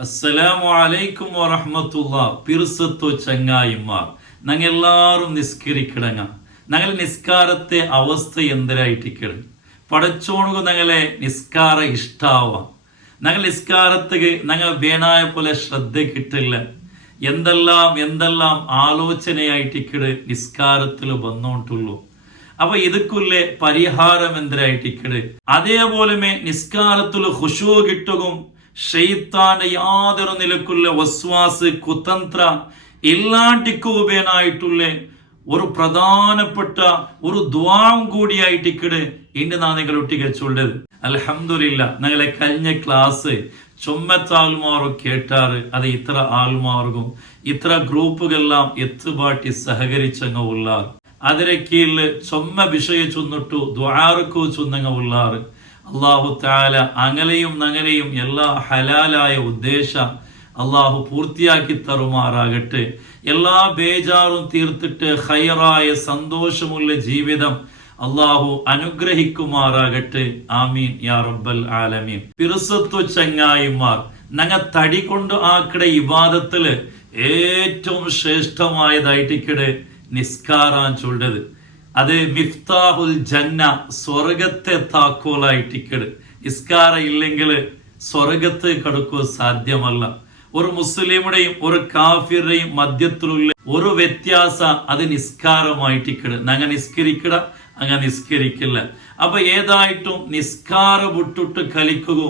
അസ്സലാമു വറഹമത്തുള്ള. പിറുസത്തു ചങ്ങായിമാർ. ഞങ്ങൾ എല്ലാവരും നിസ്കരിക്കിടങ്ങ ഞങ്ങൾ നിസ്കാരത്തെ അവസ്ഥ എന്തരായിട്ടിക്കട് പടച്ചോണുക ഞങ്ങളെ നിസ്കാര ഇഷ്ടാവാം. ഞങ്ങൾ നിസ്കാരത്തേക്ക് ഞങ്ങൾ വേണായ പോലെ ശ്രദ്ധ കിട്ടില്ല. എന്തെല്ലാം എന്തെല്ലാം ആലോചനയായിട്ടിക്കട് നിസ്കാരത്തിൽ വന്നോണ്ടുള്ളൂ. അപ്പൊ ഇതുക്കുള്ള പരിഹാരം എന്തരായിട്ടിക്കട് അതേപോലെ നിസ്കാരത്തിൽ ഹുഷു കിട്ടുകയും ഷെയ്ത്താന്റെ യാതൊരു നിലക്കുള്ള വസ്വാസ് കുതന്ത്ര ഇല്ലാണ്ടിക്കുപേനായിട്ടുള്ള ഒരു പ്രധാനപ്പെട്ട ഒരു ദ്വാം കൂടിയായിട്ടിക്കട് ഇന്ന് നാ നിങ്ങൾ ഒട്ടിക്കച്ചുള്ളത് അലഹമില്ല ഞങ്ങളെ കഴിഞ്ഞ ക്ലാസ് ചുമ്മത്ത ആൾമാറും കേട്ടാറ് അത് ഇത്ര ആൾമാർക്കും ഇത്ര ഗ്രൂപ്പുകളെല്ലാം എത്തുപാട്ടി സഹകരിച്ചങ്ങ ഉള്ളാർ അതിരക്കീഴിൽ ചൊമ്മ വിഷയ ചൊന്നിട്ടു ദ്വാരക്കു ചൊന്നങ്ങ ഉള്ളാറ്. അള്ളാഹു താല അങ്ങലെയും നങ്ങലെയും എല്ലാ ഹലാലായ ഉദ്ദേശ അള്ളാഹു പൂർത്തിയാക്കി തറുമാറാകട്ടെ എല്ലാ ബേജാറും തീർത്തിട്ട് ഹൈറായ സന്തോഷമുള്ള ജീവിതം അള്ളാഹു അനുഗ്രഹിക്കുമാറാകട്ടെ. ആമീൻ യാ റബ്ബൽ ആലമീൻ. പിറുസത്വ ചങ്ങായിമാർ നങ്ങ തടി കൊണ്ട് ആക്കിട ഇബാദത്തിൽ ഏറ്റവും ശ്രേഷ്ഠമായതായിട്ടിക്കിടെ നിസ്കാരാൻ ചൊല്ലത് അത് മിഫ്താഹുൽ ജന്ന സ്വർഗത്തെ താക്കോലായി ടിക്കറ്റ് ഇസ്കാര ഇല്ലെങ്കിൽ സ്വർഗത്ത് കടക്കുക സാധ്യമല്ല. ഒരു മുസ്ലിമുടെയും ഒരു കാഫിറുടെയും മധ്യത്തിലുള്ള ഒരു വ്യത്യാസ അത് നിസ്കാരമായിട്ടിക്കട്. നങ്ങ നിസ്കരിക്കട അങ്ങ നിസ്കരിക്കില്ല. അപ്പൊ ഏതായിട്ടും നിസ്കാര വിട്ടിട്ട് കലിക്കുക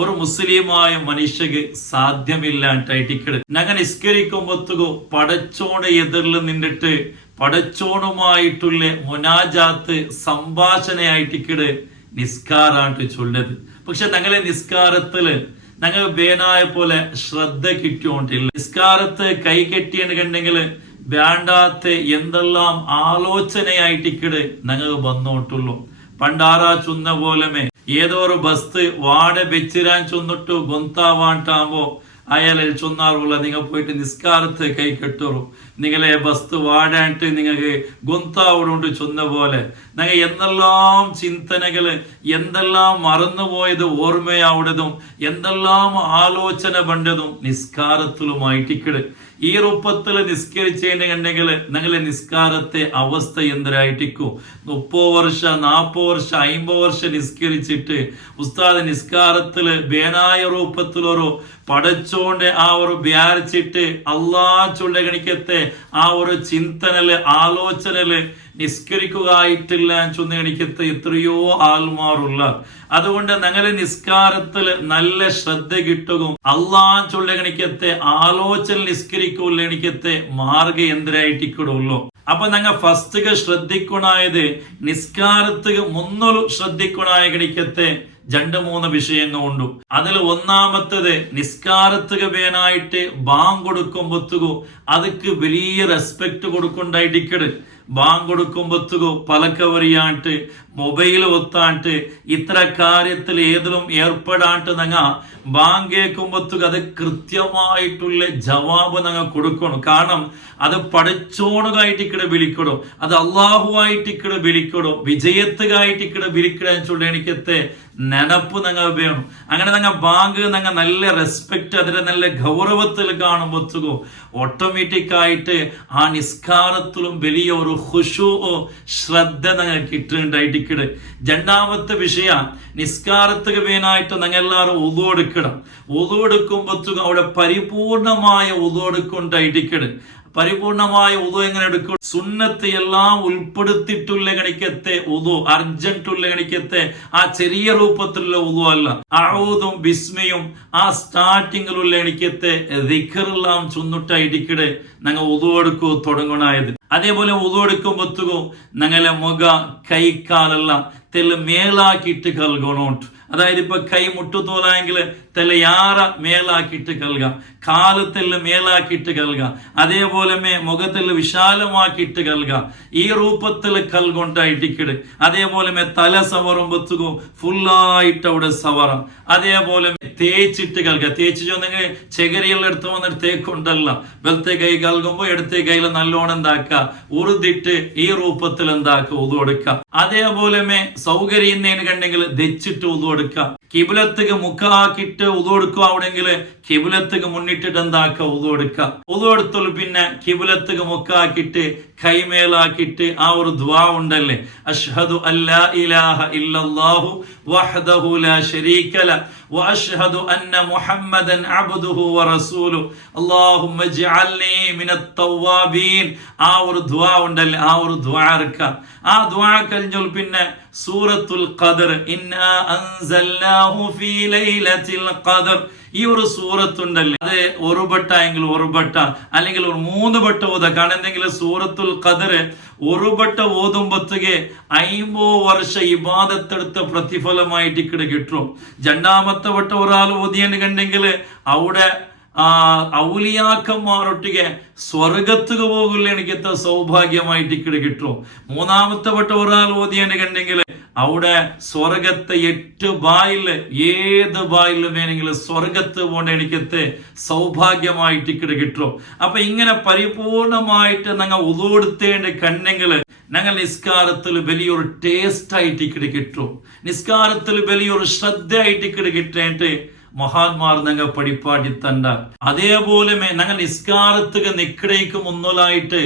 ഒരു മുസ്ലിമായ മനുഷ്യക്ക് സാധ്യമില്ലാണ്ടായിട്ടിക്കട് നങ്ങ നിസ്കരിക്കുമ്പോത്തുകോ പടച്ചോടെ എതിരിൽ നിന്നിട്ട് പടച്ചോണുമായിട്ടുള്ള മൊനാജാത്ത് സംഭാഷണയായിട്ടിക്കട് നിസ്കാരാണ് ചൊല്ലത് പക്ഷെ ഞങ്ങളെ നിസ്കാരത്തിൽ ഞങ്ങൾ വേനായ പോലെ ശ്രദ്ധ കിട്ടിയോണ്ടില്ല നിസ്കാരത്ത് കൈ കെട്ടിയെങ്കിൽ വേണ്ടാത്ത എന്തെല്ലാം ആലോചനയായിട്ടിക്കട് ഞങ്ങൾ വന്നോട്ടുള്ളൂ. പണ്ടാറാ ചുന്ന പോലെമേ ഏതോ ഒരു ബസ് വാട വെച്ചിരാൻ ചൊന്നിട്ടു ഗൊന്താവാണ്ടാകുമ്പോ അയാളിൽ ചൊന്നാറുള്ള നിങ്ങൾ പോയിട്ട് നിസ്കാരത്ത് കൈ കെട്ടുറും. നിങ്ങളെ വസ്തു വാടാണ്ട് നിങ്ങൾക്ക് ഗുന്താവിടുണ്ട് ചൊന്ന പോലെ നിങ്ങൾ എന്തെല്ലാം ചിന്തനകൾ എന്തെല്ലാം മറന്നുപോയത് ഓർമ്മയാവുന്നതും എന്തെല്ലാം ആലോചന പണ്ടതും നിസ്കാരത്തിലുമായിട്ടിക്കട്. ഈ രൂപത്തിൽ നിസ്കരിച്ചേണ്ടെങ്കിൽ നിങ്ങളെ നിസ്കാരത്തെ അവസ്ഥ എന്തരായിട്ടിക്കും മുപ്പത് വർഷം നാൽപ്പത് വർഷം അമ്പത് വർഷം നിസ്കരിച്ചിട്ട് ഉസ്താദ് നിസ്കാരത്തിൽ ബേനായ രൂപത്തിലൊരു പടച്ചോണ്ട് ആ ഒരു വ്യാരിച്ചിട്ട് അള്ളാ ചുണ്ടഗണിക്കത്തെ ആ ഒരു ചിന്തനൽ ആലോചനൽ നിസ്കരിക്കുകയായിട്ടില്ല ചുന്നണിക്കത്ത് എത്രയോ ആൽമാറുള്ള അതുകൊണ്ട് ഞങ്ങളെ നിസ്കാരത്തിൽ നല്ല ശ്രദ്ധ കിട്ടുകയും അള്ളാൻ ആലോചൻ ആലോചന നിസ്കരിക്കുള്ളണിക്കത്തെ മാർഗ എന്തിനായിട്ടിക്കുള്ളൂ അപ്പൊ ഞങ്ങൾ ഫസ്റ്റ് ശ്രദ്ധിക്കണായത് നിസ്കാരത്തിന് മുന്നൊരു ശ്രദ്ധിക്കണായ ഗണിക്കത്തെ രണ്ട് മൂന്ന് വിഷയങ്ങൾ ഉണ്ട് അതിൽ ഒന്നാമത്തത് നിസ്കാരത്തുക വേനായിട്ട് ബാങ്ക് കൊടുക്കുമ്പോത്തുകോ അതക്ക് വലിയ റെസ്പെക്ട് കൊടുക്കണ്ടായിരിക്കരുത് ബാങ്ക് കൊടുക്കുമ്പോത്തുകോ പലക്കവറിയാണ്ട് മൊബൈൽ ഒത്താണ്ട് ഇത്ര കാര്യത്തിൽ ഏതിലും ഏർപ്പെടാണ്ട് നങ്ങ ബാങ്ക് കേൾക്കുമ്പോത്തുക അത് കൃത്യമായിട്ടുള്ള ജവാബ് നങ്ങ കൊടുക്കണം. കാരണം അത് പഠിച്ചോണുകായിട്ട് ഇക്കടെ വിളിക്കണം അത് അള്ളാഹുവായിട്ട് ഇക്കടെ വിളിക്കണം വിജയത്തുകായിട്ട് ഇക്കടെ വിളിക്കണം ചൊല്ലി എനിക്കത്തെ നെനപ്പ് നിങ്ങൾ വേണം അങ്ങനെ നിങ്ങൾ ബാങ്ക് നിങ്ങൾ നല്ല റെസ്പെക്റ്റ് അതിന്റെ നല്ല ഗൗരവത്തിൽ കാണുമ്പോത്തുകോ ഓട്ടോമാറ്റിക് ആയിട്ട് ആ നിസ്കാരത്തിലും വലിയ ഒരു ഹുഷുവോ ശ്രദ്ധ നിങ്ങൾ കിട്ടുന്നുണ്ടായിട്ടിക്കട് രണ്ടാമത്തെ വിഷയ നിസ്കാരത്തിന് വേനായിട്ട് നിങ്ങൾ എല്ലാവരും ഉതുവെടുക്കണം ഉതോടുക്കുമ്പോത്തുക അവിടെ പരിപൂർണമായ ഉതോടുക്കൊണ്ടായിട്ടിക്കട് പരിപൂർണമായ ഉതു എങ്ങനെ എടുക്കും? സുന്നത്ത് എല്ലാം ഉൾപ്പെടുത്തിയിട്ടുള്ള ഗണിക്കത്തെ ഉതു അർജന്റുള്ള കണിക്കത്തെ ആ ചെറിയ രൂപത്തിലുള്ള ഉതു അല്ല. അഴുതും ബിസ്മയും ആ സ്റ്റാർട്ടിങ്ങിലുള്ള ഗണിക്കത്തെ ദിഖറെല്ലാം ഇടിക്കിടെ ഞങ്ങൾ ഉതു എടുക്കൂ തുടങ്ങണായത് അതേപോലെ ഉതു എടുക്കുമ്പോത്തുകോ ഞങ്ങളെ മുഖ കൈ കാലെല്ലാം തെല്ല് മേലാക്കിയിട്ട് കൽകണോട്ട് അതായത് ഇപ്പൊ കൈ മുട്ടുതോലായെങ്കിൽ തെല്ല മേളാക്കിയിട്ട് കൽക കാൽ തെല്ല് മേലാക്കിയിട്ട് കൽക അതേപോലെ മേ മുഖത്തിൽ വിശാലമാക്കിയിട്ട് കൽക ഈ രൂപത്തിൽ കൽകൊണ്ടായിട്ടിക്കിട് അതേപോലെ മേ തല സവറുമ്പത്തുകോ ഫുള്ളായിട്ട് അവിടെ സവറ. അതേപോലെ തേച്ചിട്ട് കൽക തേച്ച് ചെന്നെങ്കിൽ ചെകരിയെല്ലാം എടുത്ത് വന്നിട്ട് തേക്കൊണ്ടല്ല. വെളുത്തെ കൈ കൽകുമ്പോ എടുത്ത കയ്യിൽ നല്ലോണം എന്താക്ക ഉറുതിട്ട് ഈ രൂപത്തിൽ എന്താക്ക ഉതു കൊടുക്ക അതേപോലെ മേ സൗകര്യം ഇന്നേന് കണ്ടെങ്കിൽ ദച്ചിട്ട് ഉതു കൊടുക്കുക കിബിലത്തുക്ക് മുക്കാക്കിട്ട് ഉതു കൊടുക്കുക അവിടെങ്കിൽ കിബിലത്തുക്ക് മുന്നിട്ടിട്ട് എന്താക്കുക ഉതു കൊടുക്കുക ഉതു കൊടുത്തുള്ളൂ പിന്നെ കിബിലത്തുക്ക് മുക്കാക്കിട്ട് കൈമേലാക്കിട്ട് ആ ഒരു ദ്വാ ഉണ്ടല്ലേ അഷ്ഹദു അല്ലാ ഇലാഹ ഇല്ലല്ലാഹു വഹ്ദഹു ലാ ശരീക ല واشهد ان محمدا عبده ورسوله اللهم اجعلني من التوابين ആ ഒരു ദ്വാ ഉണ്ടല്ലേ ആ ഒരു ദ്വാ ഇറക്കാം ആ ദ്വാ കഴിഞ്ഞാൽ പിന്നെ സൂറത്തുൽ ഖദർ. ഖദർ. ഈ ഒരു സൂറത്തുണ്ടല്ലേ? അത് ഒരു ബട്ട എങ്കിൽ ഒരു ബട്ട അല്ലെങ്കിൽ ഒരു മൂന്ന് ബട്ട ഓത. കാരണം എന്തെങ്കിലും സൂറത്തുൽ ഖദർ ഒരു ബട്ട ഓതുമ്പത്തുಗೆ അയിമ്പോ വർഷ ഇബാദത്തെടുത്ത പ്രതിഫലമായിട്ട് ഇക്കടെ കിട്ടും. രണ്ടാമത്തെ വട്ട ഒരാൾ ഓതിയെന്ന് കണ്ടെങ്കിൽ അവിടെ ആ ഔലിയാക്കന്മാരൊട്ടിಗೆ സ്വർഗത്തുക പോകില്ല എനിക്കത്തെ സൗഭാഗ്യമായിട്ട് ഇക്കടെ കിട്ടും. മൂന്നാമത്തെ പെട്ട ഒരാൾ ഓതിയെന്ന് കണ്ടെങ്കിൽ അവിടെ സ്വർഗത്തെ എട്ട് ബായിൽ ഏത് ബായിലും വേണമെങ്കിലും സ്വർഗത്ത് പോകേണ്ട എനിക്കത്തെ സൗഭാഗ്യമായിട്ട് ഇക്കടെ കിട്ടും. അപ്പൊ ഇങ്ങനെ പരിപൂർണമായിട്ട് ഞങ്ങൾ ഉതോടുത്തേണ്ട കണ്ണെങ്കിൽ ഞങ്ങൾ നിസ്കാരത്തിൽ വലിയൊരു ടേസ്റ്റ് ആയിട്ട് ഇക്കടെ കിട്ടും. നിസ്കാരത്തിൽ വലിയൊരു ശ്രദ്ധയായിട്ട് ഇക്കടെ കിട്ടേണ്ട മഹാന്മാർ ഞങ്ങൾ പഠിപ്പാടി തണ്ട. അതേപോലെ ഞങ്ങൾ നിസ്കാരത്തുക നിക്കടേക്ക് മുന്നോലായിട്ട്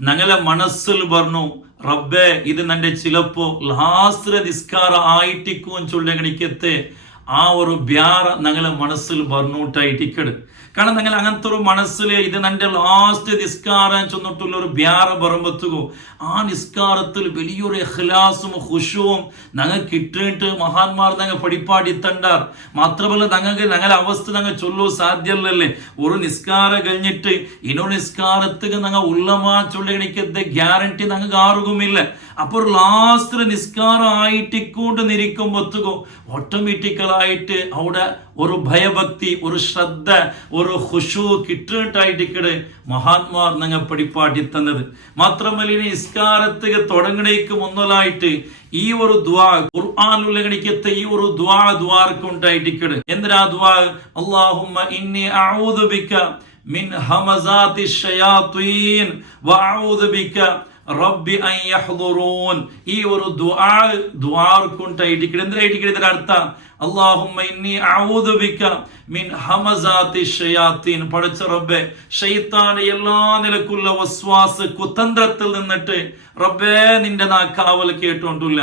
ഞങ്ങളെ മനസ്സിൽ പറഞ്ഞു റബ്ബേ ഇത് നന്റെ ചിലപ്പോ ലാസ്ത്ര നിസ്കാര ആയിട്ടിക്കും ചൊല്ലണിക്കത്തെ ആ ഒരു ബ്യാറ ഞങ്ങളെ മനസ്സിൽ പറഞ്ഞൂട്ടായിട്ടിക്കട് കാരണം നിങ്ങൾ അങ്ങനത്തെ ഒരു മനസ്സിൽ ഇത് എന്റെ ലാസ്റ്റ് നിസ്കാരം ചെന്നിട്ടുള്ള ഒരു ബ്യാറ പറമ്പത്തുകോ. ആ നിസ്കാരത്തിൽ വലിയൊരു എഹ്ലാസും ഹുഷുവും ഞങ്ങൾ കിട്ടിയിട്ട് മഹാന്മാർ ഞങ്ങൾ പഠിപ്പാടിത്തണ്ടാർ. മാത്രമല്ല ഞങ്ങൾക്ക് ഞങ്ങളുടെ അവസ്ഥ ഞങ്ങൾ ചൊല്ലു സാധ്യമല്ലല്ലേ. ഒരു നിസ്കാരം കഴിഞ്ഞിട്ട് ഇനൊരു നിസ്കാരത്തിന് ഞങ്ങൾ ഉള്ളമാ ചൊല്ലിക്കത്തെ ഗ്യാരണ്ടി ഞങ്ങൾക്ക് ആറുകുമില്ല അപ്പോൾ ലാസ്റ്റ് നിസ്കാരം ആയിട്ട് ഇക്കൊണ്ട് നിരിക്കുമ്പോത്തുകോ ഓട്ടോമാറ്റിക്കലായിട്ട് അവിടെ ഒരു ഭയഭക്തി ഒരു ശ്രദ്ധ ഒരു ഹുഷു കിട്ടിയിട്ടായിട്ട് ഇക്കടെ മഹാത്മാർ നിങ്ങൾ പഠിപ്പാട്ടി തന്നത്. മാത്രമല്ല ഇനി നിസ്കാരത്തുക തുടങ്ങണേക്ക് മുന്നലായിട്ട് ഈ ഒരു ദ്വാ ഖുർആാനുള്ളഗണിക്കത്തെ ഈ ഒരു ദ്വാ ദ്വാർക്കുണ്ടായിട്ടിക്കട് എന്തിനാ ദ്വാ അള്ളാഹുമ്മ ഇന്നി അഊദു ബിക മിൻ ഹമസാത്തി വഅഊദു അൻ യഹ്ദുറൂൻ. ഈ ഒരു ദുആ ദ്വാർക്കുണ്ടായിട്ടിക്കട് എന്തിനായിട്ടിക്കട് ഇതിന്റെ അർത്ഥം അല്ലാഹുമ്മ ഇന്നി അഊദു ബിക മിൻ ഹമസാത്തി ഷയാത്തീൻ. പഠിച്ച റബ്ബെ ഷൈത്താന്റെ എല്ലാ നിലക്കുള്ള വസ്വാസ് കുതന്ത്രത്തിൽ നിന്നിട്ട് റബ്ബേ നിന്റെ നാ കാവൽ കേട്ടോണ്ടില്ല.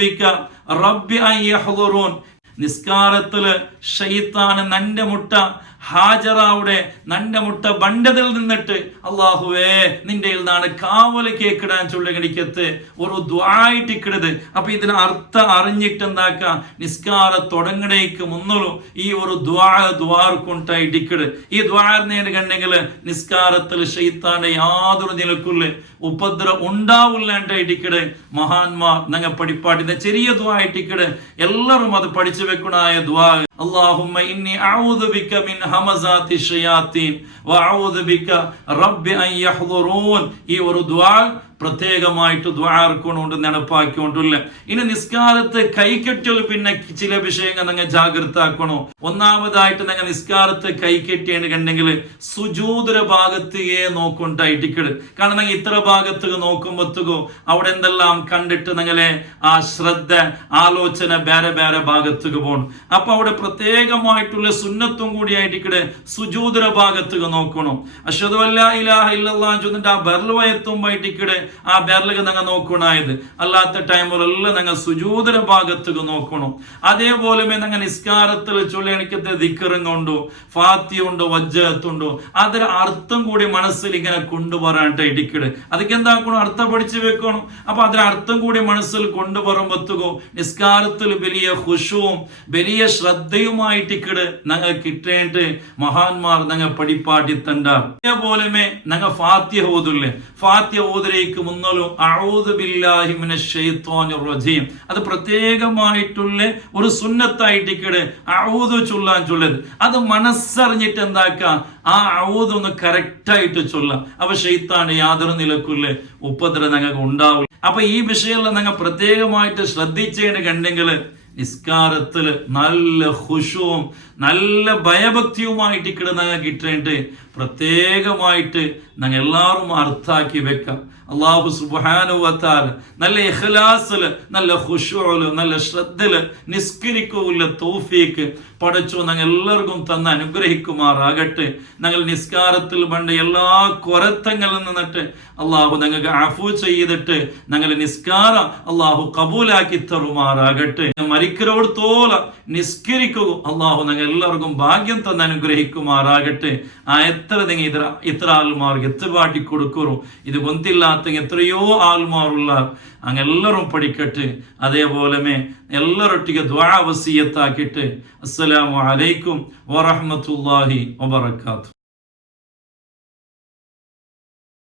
ബിക റബ്ബി യഹ്ദുറൂൻ. നിസ്കാരത്തിൽ ഷെയ്ത്താന് നന്റെ മുട്ട ഹാജറാവിടെ നന്റെ മുട്ട ബണ്ടതിൽ നിന്നിട്ട് അള്ളാഹുവേ നിന്റെ നിന്നാണ് കാവല കേക്കിടാൻ ചൊല്ലുകടിക്കത്ത് ഒരു ദ്വായിട്ടിക്കിടത് അപ്പൊ ഇതിന് അർത്ഥം അറിഞ്ഞിട്ട് എന്താക്ക നിസ്കാര തുടങ്ങണേക്ക് മുന്നലും ഈ ഒരു ദ്വാ ഇക്കിട് ഈ ദ്വാർന്നേന് കണ്ടെങ്കിൽ നിസ്കാരത്തിൽ ഷെയ്ത്താന്റെ യാതൊരു നിലക്കുള്ള ഉപദ്ര ഉണ്ടാവില്ലാണ്ടായിട്ടിക്കിട് മഹാന്മാർ ഞങ്ങൾ പഠിപ്പാട്ടിന്റെ ചെറിയ ദ്വായിട്ടിക്കിട് എല്ലാവരും അത് പഠിച്ചു വെക്കണായ ദ്വാ اللهم إني أعوذ بك من همزات الشياطين وأعوذ بك رب أن يحضرون. إيه പ്രത്യേകമായിട്ട് ദ്വാർക്കൊണ്ടുകൊണ്ട് നടപ്പാക്കിക്കൊണ്ടില്ല ഇനി നിസ്കാരത്തെ കൈക്കെട്ടൽ പിന്നെ ചില വിഷയങ്ങൾ നിങ്ങൾ ജാഗ്രത ആക്കണോ ഒന്നാമതായിട്ട് നിങ്ങൾ നിസ്കാരത്തെ കൈകെട്ടിയെന്ന് കണ്ടെങ്കിൽ സുജൂതര ഭാഗത്തേ നോക്കൊണ്ടായിട്ടിക്കട് കാരണം നിങ്ങൾ ഇത്ര ഭാഗത്ത് നോക്കുമ്പോത്തുകോ അവിടെ എന്തെല്ലാം കണ്ടിട്ട് നിങ്ങളെ ആ ശ്രദ്ധ ആലോചന വേറെ വേറെ ഭാഗത്തേക്ക് പോകണം. അപ്പൊ അവിടെ പ്രത്യേകമായിട്ടുള്ള സുന്നത്തും കൂടി ആയിട്ടിക്കട് സുജൂതര ഭാഗത്തേക്ക് നോക്കണം. അശ്വതല്ലാ ഇലാഹ ഇല്ലല്ലാ ചൊന്നിട്ട് ആ ബെർലുവയത്തുമ്പായിട്ടിക്കട് ആ ബെർലക്ക് നിങ്ങൾ നോക്കണായത്. അല്ലാത്ത ടൈമിലെല്ലാം നിങ്ങൾ സുജൂതര ഭാഗത്തേക്ക് നോക്കണം. അതേപോലെ നിങ്ങൾ നിസ്കാരത്തിൽ ചൊല്ലിക്കത്തെ ദിക്കറും കൊണ്ടോ ഫാത്തിയുണ്ടോ വജ്ജത്തുണ്ടോ അതൊരു അർത്ഥം കൂടി മനസ്സിൽ ഇങ്ങനെ കൊണ്ടുവരാനായിട്ട് ഇടിക്കട്. അതൊക്കെ എന്താക്കണം? അർത്ഥം പഠിച്ചു വെക്കണം. അപ്പൊ അതിന് അർത്ഥം കൂടി മനസ്സിൽ കൊണ്ടുവരുമ്പോത്തുകോ നിസ്കാരത്തിൽ വലിയ ഖുഷുവും വലിയ ശ്രദ്ധയുമായിട്ട് ഇക്കട് ഞങ്ങൾ കിട്ടേണ്ട മഹാന്മാർ ഞങ്ങൾ പഠിപ്പാട്ടി തണ്ടാർ അതേപോലെ ഞങ്ങൾ ഫാത്യ ഓതില്ലേ ഫാത്യ ഓതിലേക്ക് മുന്നലും അത് പ്രത്യേകമായിട്ടുള്ള ഒരു സുന്നത്തായിട്ട് ഇക്കട് അഊദു ചൊല്ലാൻ ചൊല്ലത് അത് മനസ്സറിഞ്ഞിട്ട് എന്താക്ക ആ അഴുത് ഒന്ന് കറക്റ്റായിട്ട് ചൊല്ലാം. അപ്പൊ ഷെയ്ത്താൻ യാതൊരു നിലക്കുള്ള ഉപദ്രവം ഞങ്ങൾക്ക് ഉണ്ടാവില്ല. അപ്പൊ ഈ വിഷയമെല്ലാം ഞങ്ങൾ പ്രത്യേകമായിട്ട് ശ്രദ്ധിച്ചേണ്ട കണ്ടെങ്കിൽ നിസ്കാരത്തിൽ നല്ല ഹുഷവും നല്ല ഭയഭക്തിയുമായിട്ട് കിടന്ന കിട്ടേണ്ട പ്രത്യേകമായിട്ട് ഞങ്ങൾ എല്ലാവരും അർത്ഥാക്കി വെക്കാം. അള്ളാഹു സുബാനുവത്താൽ നല്ല ഇഖ്ലാസിൽ നല്ല ഖുഷുൽ നല്ല ശ്രദ്ധയിൽ നിസ്കരിക്കൂല തോഫീക്ക് പടച്ചു ഞങ്ങൾ എല്ലാവർക്കും തന്ന് അനുഗ്രഹിക്കുമാറാകട്ടെ. ഞങ്ങൾ നിസ്കാരത്തിൽ പണ്ട് എല്ലാ കൊരത്തങ്ങളിൽ നിന്നിട്ട് അള്ളാഹു ഞങ്ങൾക്ക് അഫു ചെയ്തിട്ട് ഞങ്ങൾ നിസ്കാരം അള്ളാഹു കബൂലാക്കി തരുമാറാകട്ടെ. മരിക്കരോടത്തോല നിസ്കരിക്കുക അള്ളാഹു ഞങ്ങൾ എല്ലാവർക്കും ഭാഗ്യം തന്ന അനുഗ്രഹിക്കുമാറാകട്ടെ. ആ എത്ര നിങ്ങൾ ഇത്ര ഇത്ര ആൾമാർക്ക് എത്തുപാട്ടി കൊടുക്കുറും? ഇത് ഒന്നില്ലാത്ത എത്രയോ ആൾമാറുള്ള അങ്ങ് എല്ലാവരും പഠിക്കട്ട്. അതേപോലെ എല്ലാരൊട്ടിക്ക് ദ്വാവസീയത്താക്കിയിട്ട് അസ്സലാമു അലൈക്കും വറഹമത്തല്ലാഹി വബർക്കാത്തു